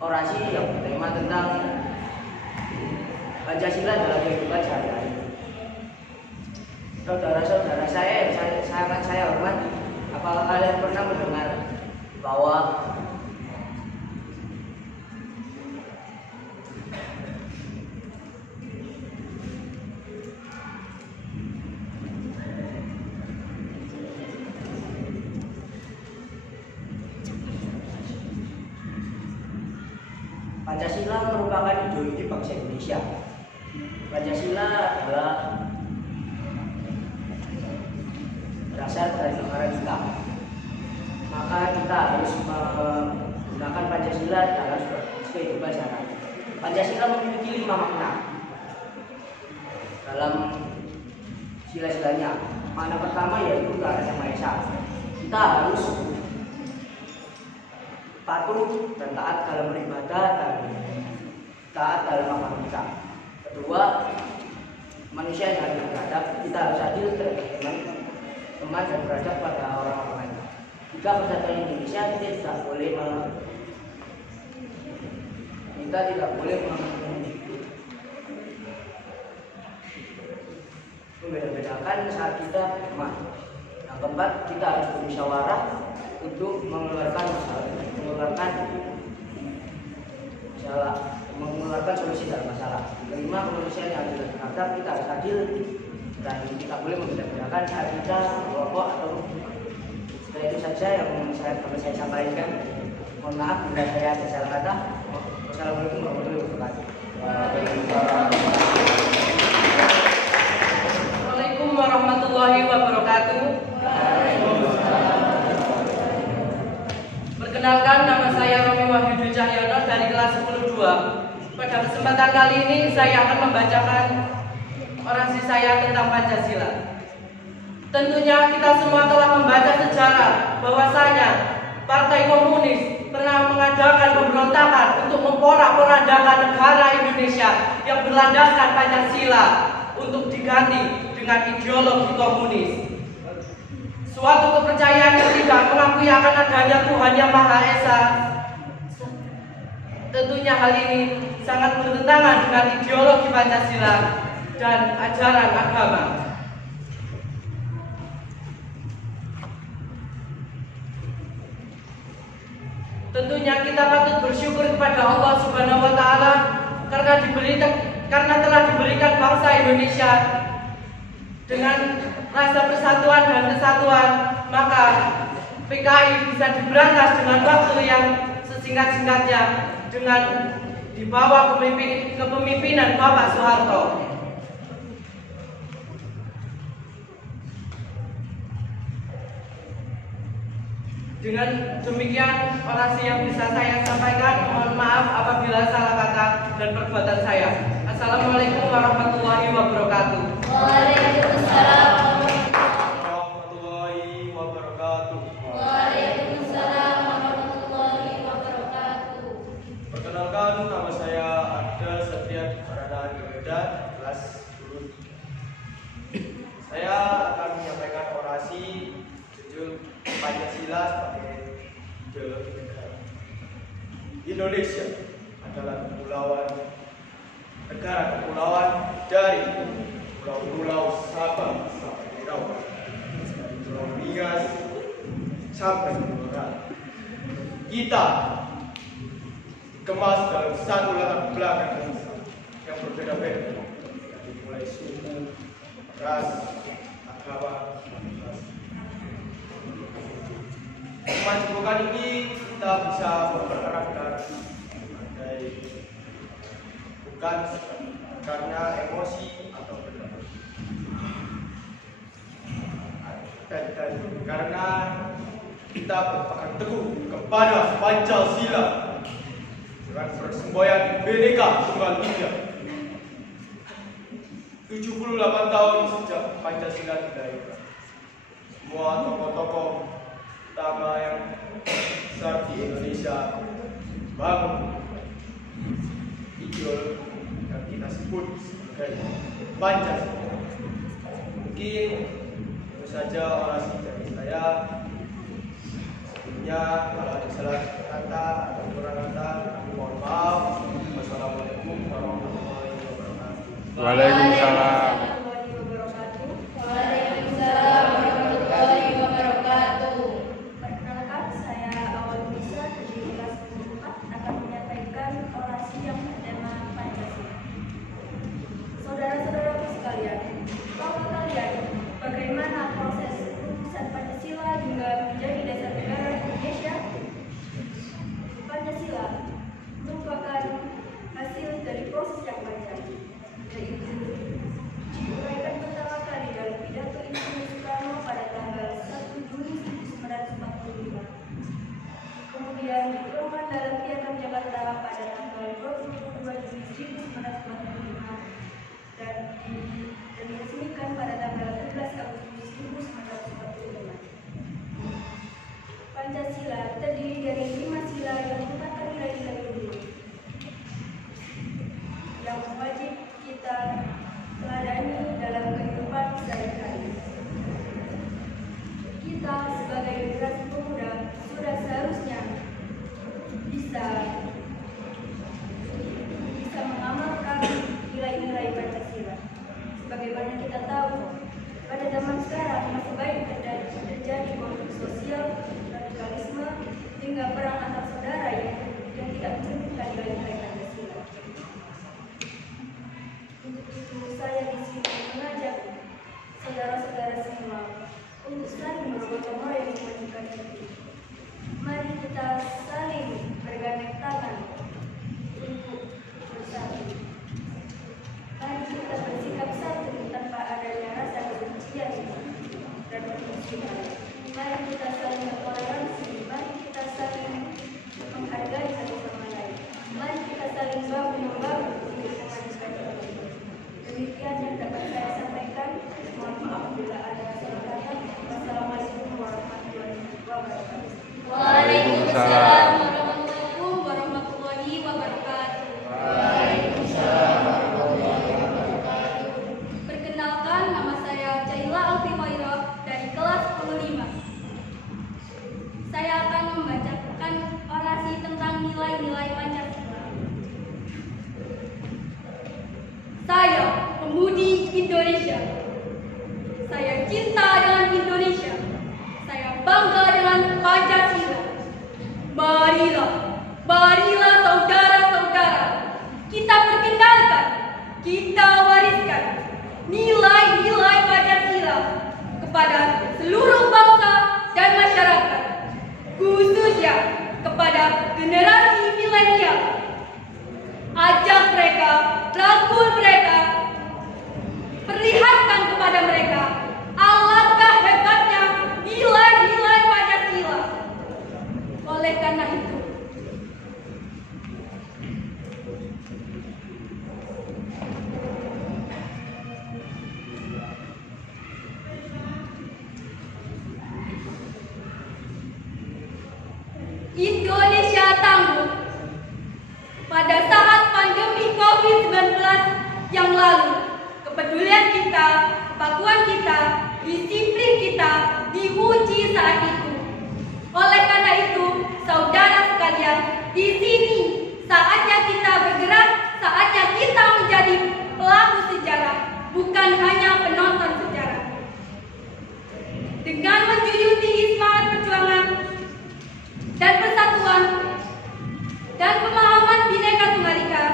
orasi yang bertema tentang Pancasila dalam kehidupan sehari-hari. Saudara-saudara saya yang sangat saya hormati, apakah kalian pernah mendengar bahwa Pancasila merupakan ideologi bangsa Indonesia? Pancasila adalah dasar dari negara kita. Maka kita harus menggunakan Pancasila dalam kehidupan sehari-hari. Pancasila memiliki 5 makna dalam sila-silanya. Makna pertama yaitu Tuhan Yang Maha Esa. Kita harus patuh dan taat dalam beribadah dan taat dalam agama kita. Kedua, manusia yang adil beradab. Kita harus adil terhadap teman dan beradab pada orang-orang lain. Jika persatuan Indonesia kita tidak boleh membeda-bedakan saat kita berteman. Yang keempat, kita harus bermusyawarah untuk mengeluarkan solusi dalam masalah. Kelima, kemanusiaan yang adil dan beradab. Kita harus adil dan tidak boleh membeda-bedakan saat kita merokok atau itu saja yang saya sampaikan. Mohon maaf bila saya ada salah kata. Wassalamualaikum warahmatullahi wabarakatuh. Waalaikumsalam warahmatullahi wabarakatuh. Perkenalkan, nama saya Romi Wahyudi Cahyono dari kelas 10-2. Pada kesempatan kali ini saya akan membacakan orasi saya tentang Pancasila. Tentunya kita semua telah membaca sejarah bahwasanya Partai Komunis pernah mengadakan pemberontakan untuk memporak-porandakan negara Indonesia yang berlandaskan Pancasila untuk diganti dengan ideologi komunis. Suatu kepercayaan yang tidak mengakui akan adanya Tuhan Yang Maha Esa. Tentunya hal ini sangat bertentangan dengan ideologi Pancasila dan ajaran agama. Tentunya kita patut bersyukur kepada Allah Subhanahu wa Ta'ala karena telah diberikan bangsa Indonesia dengan rasa persatuan dan kesatuan, maka PKI bisa diberantas dengan waktu yang sesingkat-singkatnya dengan di bawah kepemimpinan Bapak Soeharto. Dengan demikian orasi yang bisa saya sampaikan. Mohon maaf apabila salah kata dan perbuatan saya. Assalamualaikum warahmatullahi wabarakatuh. Waalaikumsalam warahmatullahi wabarakatuh. Waalaikumsalam warahmatullahi wabarakatuh. Perkenalkan, nama saya Abdul Satria Pradana Gereja, kelas 10. Saya akan menyampaikan orasi judul Pancasila sebagai ideologi negara. Indonesia adalah negara kepulauan dari pulau Sabah sampai Merauke, dari Pulau Nias sampai Pulau Raya. Kita kemas dalam satu latar belakang yang berbeda-beda, dari mulai suku, ras, agama, Kemajemukan ini kita bisa memperkenalkan bukan karena emosi atau pendapat, dan karena kita berpegang teguh kepada Pancasila dengan bersemboyan Bhinneka Tunggal Ika. 78 tahun sejak Pancasila dilahirkan, semua tokoh-tokoh utama yang besar di Indonesia bangun ideologi yang kita sebut sebagai Pancasila. Mungkin itu saja orasi dari saya. Sebelumnya kalau ada salah kata atau kurang kata, aku mohon Waalaikumsalam. Waalaikumsalam warahmatullahi wabarakatuh. Perkenalkan, saya Awal Bisa dari kelas 4 akan menyampaikan orasi yang bertema Pancasila. Saudara-saudaraku sekalian, tahukah kalian bagaimana proses rumusan Pancasila hingga menjadi dasar negara Indonesia? Pancasila merupakan hasil dari proses yang panjang, yaitu diuraikan pertama kali dalam pidato Insinyur Soekarno pada tanggal 1 Juni 1945. Kemudian dituangkan dalam Piagam Jakarta pada tanggal 22 Juni 1945 dan diresmikan pada tanggal 11 Agustus 1945. Pancasila terdiri dari 5 sila yang merupakan nilai-nilai luhur yang wajib kita teladani dalam kehidupan sehari-hari. Kita sebagai generasi pemuda sudah seharusnya bisa mengamalkan nilai-nilai Pancasila. Sebagaimana kita tahu, pada zaman sekarang masih banyak terjadi konflik sosial, radikalisme, hingga perang antar saudara yang tidak mencerminkan nilai-nilai Pancasila. Untuk itu saya di sini mengajak saudara-saudara semua untuk saling bergotong royong memajukan negeri. Mari kita saling bergandeng tangan untuk bersatu. Mari kita bersikap satu tanpa adanya rasa kebencian dan permusuhan. Mari kita saling bertoleransi. Mari kita saling menghargai satu sama lain. Mari kita saling membangun untuk memajukan negeri. Demikian yang dapat saya sampaikan. Mohon maaf bila ada salah kata. Wassalamualaikum warahmatullahi wabarakatuh. Waalaikumsalam warahmatullahi wabarakatuh. Perkenalkan, nama saya Caila Alfi Khairah dari kelas 10-5. Saya akan membacakan orasi tentang nilai-nilai Pancasila. Saya pemudi Indonesia. Saya cinta dengan Indonesia. Saya bangga dengan Pancasila. Marilah saudara-saudara, kita perkenalkan, kita wariskan nilai-nilai Pancasila kepada seluruh bangsa dan masyarakat, khususnya kepada generasi milenial. Ajak mereka, rangkul mereka, perlihatkan kepada mereka alangkah hebatnya nilai-nilai Pancasila. Oleh karena itu, Indonesia tangguh. Pada saat pandemi COVID-19 yang lalu, kepedulian kita, kepatuhan kita, disiplin kita diuji saat itu. Oleh karena itu, saudara sekalian, di sini saatnya kita bergerak, saatnya kita menjadi pelaku sejarah, bukan hanya penonton sejarah. Dengan menjunjung tinggi semangat perjuangan dan persatuan dan pemahaman Bhinneka Tunggal Ika,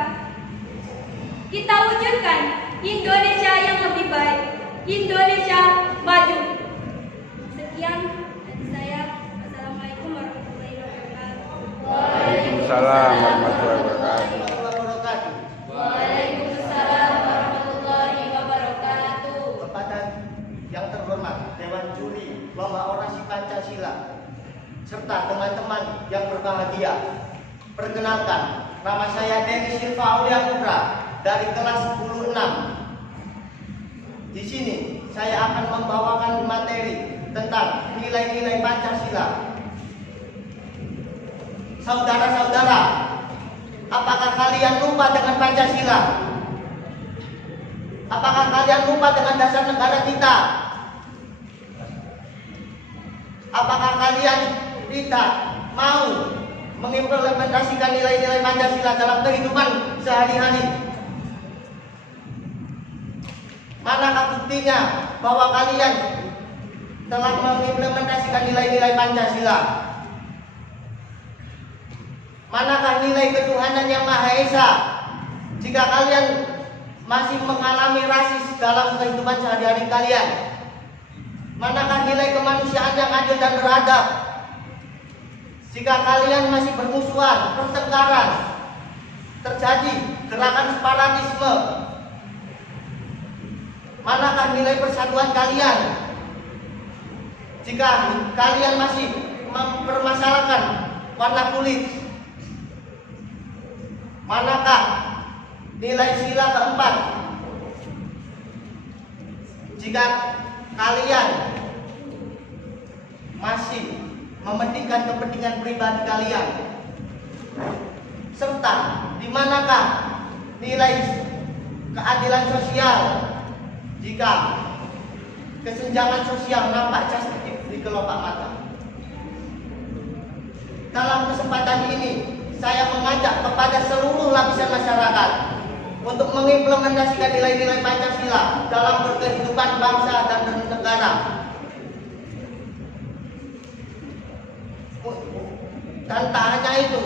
kita wujudkan Indonesia yang lebih baik, Indonesia maju. Sekian dari saya. Assalamualaikum warahmatullahi wabarakatuh. Waalaikumsalam warahmatullahi wabarakatuh. Waalaikumsalam warahmatullahi wabarakatuh. Kepada yang terhormat Dewan Juri Lomba Orasi Pancasila serta teman-teman yang berbahagia, perkenalkan, nama saya Dewi Silva Aulia Putra dari kelas 10-6. Di sini saya akan membawakan materi tentang nilai-nilai Pancasila. Saudara-saudara, apakah kalian lupa dengan Pancasila? Apakah kalian lupa dengan dasar negara kita? Apakah kalian tidak mau mengimplementasikan nilai-nilai Pancasila dalam kehidupan sehari-hari? Manakah buktinya bahwa kalian telah mengimplementasikan nilai-nilai Pancasila? Manakah nilai ketuhanan yang Maha Esa jika kalian masih mengalami rasis dalam kehidupan sehari-hari kalian? Manakah nilai kemanusiaan yang adil dan beradab jika kalian masih bermusuhan, pertengkaran, terjadi gerakan separatisme? Manakah nilai persatuan kalian jika kalian masih mempermasalahkan warna kulit? Manakah nilai sila keempat jika kalian masih mementingkan kepentingan pribadi kalian? Serta di manakah nilai keadilan sosial jika kesenjangan sosial nampak jastif di kelopak mata? Dalam kesempatan ini saya mengajak kepada seluruh lapisan masyarakat untuk mengimplementasikan nilai-nilai Pancasila dalam berkehidupan bangsa dan bernegara. Dan tak hanya itu,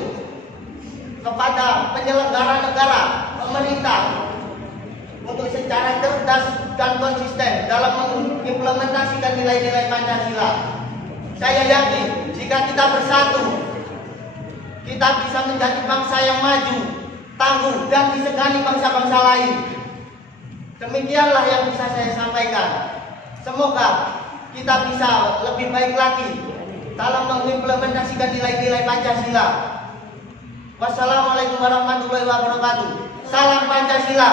kepada penyelenggara negara, pemerintah, untuk secara cerdas dan konsisten dalam mengimplementasikan nilai-nilai Pancasila. Saya yakin jika kita bersatu, kita bisa menjadi bangsa yang maju, tangguh, dan disegani bangsa-bangsa lain. Demikianlah yang bisa saya sampaikan. Semoga kita bisa lebih baik lagi dalam mengimplementasikan nilai-nilai Pancasila. Wassalamualaikum warahmatullahi wabarakatuh. Salam Pancasila.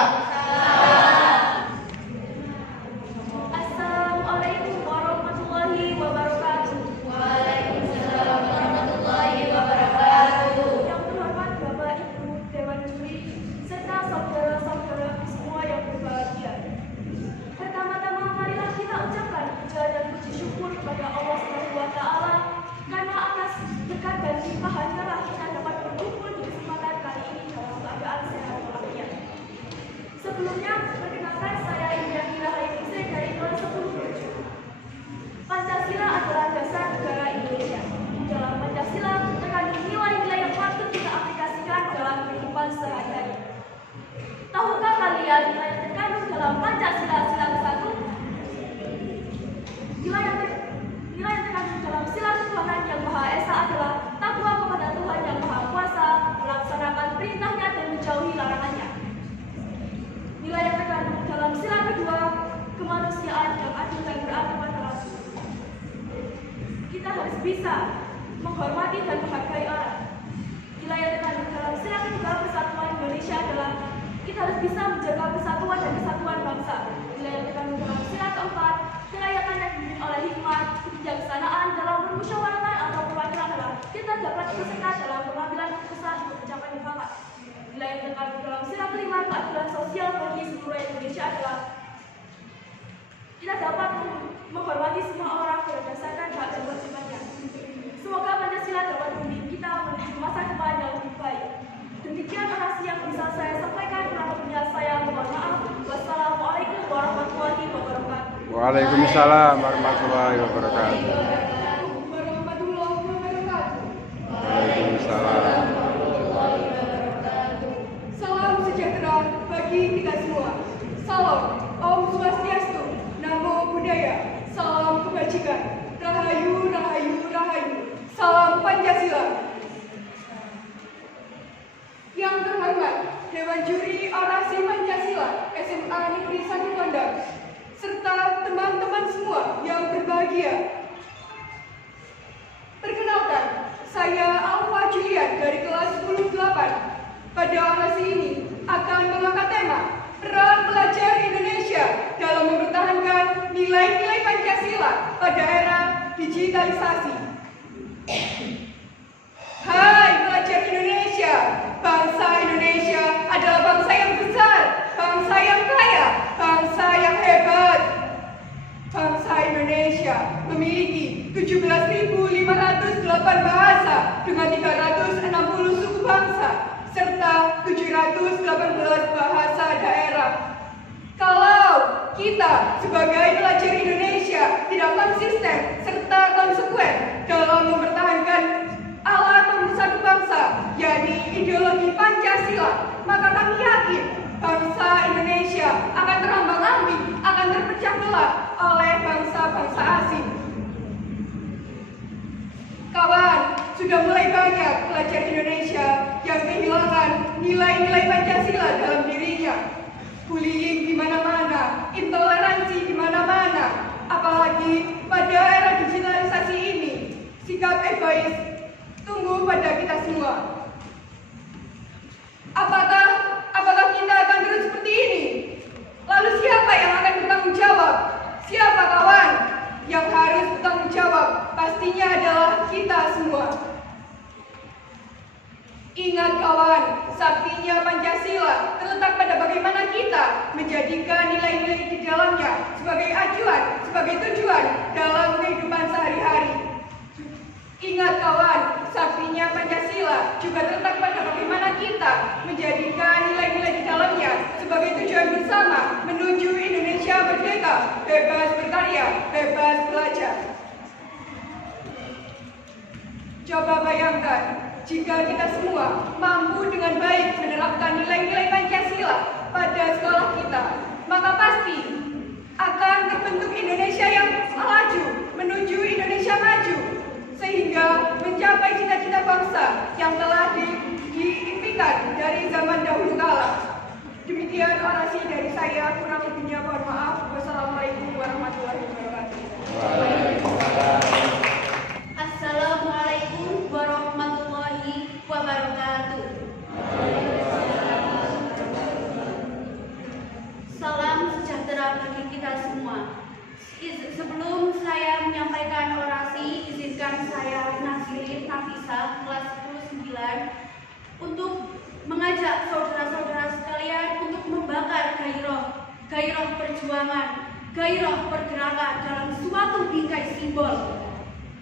Assalamualaikum warahmatullahi wabarakatuh. Waalaikumsalam warahmatullahi wabarakatuh. Yang terhormat Bapak Ibu Dewan Juri serta saudara-saudara semua yang berbahagia. Pertama-tama marilah kita ucapkan puja dan puji syukur kepada Allah SWT karena atas berkat dan limpahannya lah kita dapat berkumpul di kesempatan kali ini dalam keadaan sehat walafiat. Sebelumnya, perkenalkan saya Indrani Rahayu dari kelas 10. Pancasila adalah dasar negara Indonesia. Dalam Pancasila terkandung nilai-nilai yang patut kita aplikasikan dalam kehidupan sehari-hari. Tahukah kalian nilai yang terkandung dalam Pancasila sila ke-1? Nilai yang terkandung dalam sila ketuhanan yang Maha Esa adalah takwa kepada Tuhan yang Maha Kuasa, melaksanakan perintahnya dan menjauhi larangannya. Nilai yang terkandung dalam sila kedua, kemanusiaan yang adil dan beradab adalah kita harus bisa menghormati dan menghargai orang. Nilai yang terkandung dalam sila kedua, persatuan Indonesia adalah kita harus bisa menjaga persatuan dan kesatuan bangsa. Nilai yang terkandung dalam sila keempat, kelayakan yang dipimpin oleh hikmat, kebijaksanaan dalam permusyawaratan atau perwakilan adalah kita dapat ikut serta dalam pengambilan keputusan untuk mencapai mufakat. Nilai yang terkandung dalam sila kelima, keadilan sosial bagi seluruh Indonesia adalah kita dapat menghormati semua orang berdasarkan hak dan kewajibannya. Semoga Pancasila dapat membimbing kita menuju masa depan yang lebih baik. Demikian orasi yang bisa saya sampaikan. Kurang lebihnya saya mohon maaf. Wassalamualaikum warahmatullahi wabarakatuh. Waalaikumsalam warahmatullahi wabarakatuh. Warahmatullahi wabarakatuh. Waalaikumsalam. Salam sejahtera bagi kita semua. Salam Om Swastiastu, Namo Buddhaya, salam kebajikan, Rahayu, Rahayu, Rahayu, salam Pancasila. Yang terhormat Dewan Juri Orasi Pancasila SMA Negeri 1 Pondok, serta teman-teman semua yang berbahagia. Perkenalkan, saya Alfa Julian dari kelas 10-8. Pada orasi ini akan mengangkat tema peran pelajar Indonesia dalam mempertahankan nilai-nilai Pancasila pada era digitalisasi. Hai pelajar Indonesia, bangsa Indonesia adalah bangsa yang besar, bangsa yang kaya, bangsa yang hebat. Bangsa Indonesia memiliki 17.508 bahasa dengan 360 suku bangsa serta 718 bahasa daerah. Kalau kita sebagai pelajar Indonesia tidak konsisten serta konsekuen dalam mempertahankan alat pemersatu bangsa, yakni ideologi Pancasila, maka kami yakin bangsa Indonesia akan terombang-ambing, akan terpecah belah oleh bangsa-bangsa asing. Kawan, sudah mulai banyak pelajar Indonesia yang kehilangan nilai-nilai Pancasila dalam dirinya. Bullying di mana-mana, intoleransi di mana-mana. Apalagi pada era digitalisasi ini, sikap egois tumbuh pada kita semua. Apakah kita akan terus seperti ini? Lalu siapa yang akan bertanggung jawab? Siapa kawan yang harus bertanggung jawab? Pastinya adalah kita semua. Ingat kawan, saktinya Pancasila terletak pada bagaimana kita menjadikan nilai-nilai di dalamnya sebagai acuan, sebagai tujuan dalam kehidupan sehari-hari. Ingat kawan, saktinya Pancasila juga terletak pada bagaimana kita menjadikan nilai-nilai di dalamnya sebagai tujuan bersama menuju Indonesia merdeka, bebas berkarya, bebas belajar. Coba bayangkan, jika kita semua mampu dengan baik menerapkan nilai-nilai Pancasila pada sekolah kita, maka pasti akan terbentuk Indonesia yang maju, menuju Indonesia maju, sehingga mencapai cita-cita bangsa yang telah diimpikan dari zaman dahulu kala. Demikian orasi dari saya, kurang lebihnya mohon maaf. Wassalamualaikum warahmatullahi wabarakatuh. Assalamualaikum warahmatullahi wabarakatuh. Salam sejahtera bagi kita semua. Sebelum saya menyampaikan orasi, izinkan saya Nazilin Nafisa, kelas 10-9, untuk mengajak saudara-saudara sekalian untuk membakar gairah perjuangan, gairah pergerakan dalam suatu bingkai simbol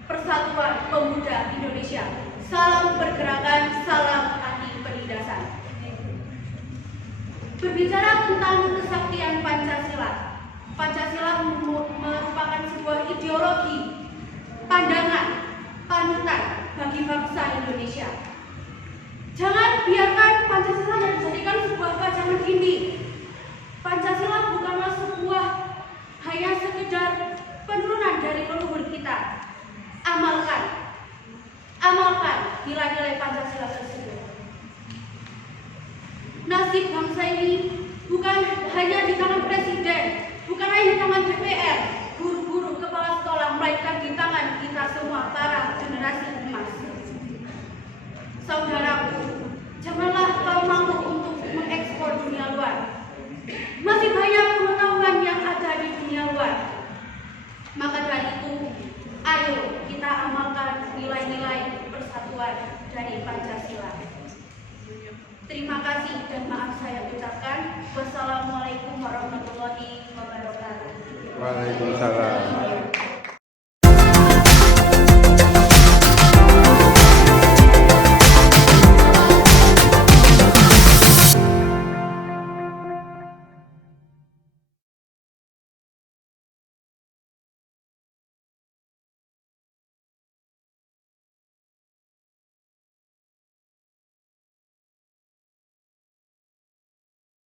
Persatuan Pemuda Indonesia. Salam pergerakan, salam anti penindasan. Berbicara tentang kesaktian Pancasila, Pancasila merupakan sebuah ideologi, pandangan, panutan bagi bangsa Indonesia. Jangan biarkan Pancasila dijadikan sebuah kacangan ini. Pancasila bukanlah sebuah hanya sekedar penurunan dari leluhur kita. Amalkan nilai-nilai Pancasila tersebut. Nasib bangsa ini bukan hanya di tangan presiden, bukan hanya di tangan DPR, guru-guru, kepala sekolah, melainkan di tangan kita semua, para generasi emas. Saudaraku, janganlah kau mampu untuk mengekspor dunia luar. Masih banyak pengetahuan yang ada di dunia luar. Maka dari itu, ayo kita amalkan nilai-nilai persatuan dari Pancasila. Terima kasih dan maaf saya ucapkan. Wassalamualaikum warahmatullahi wabarakatuh. Waalaikumsalam.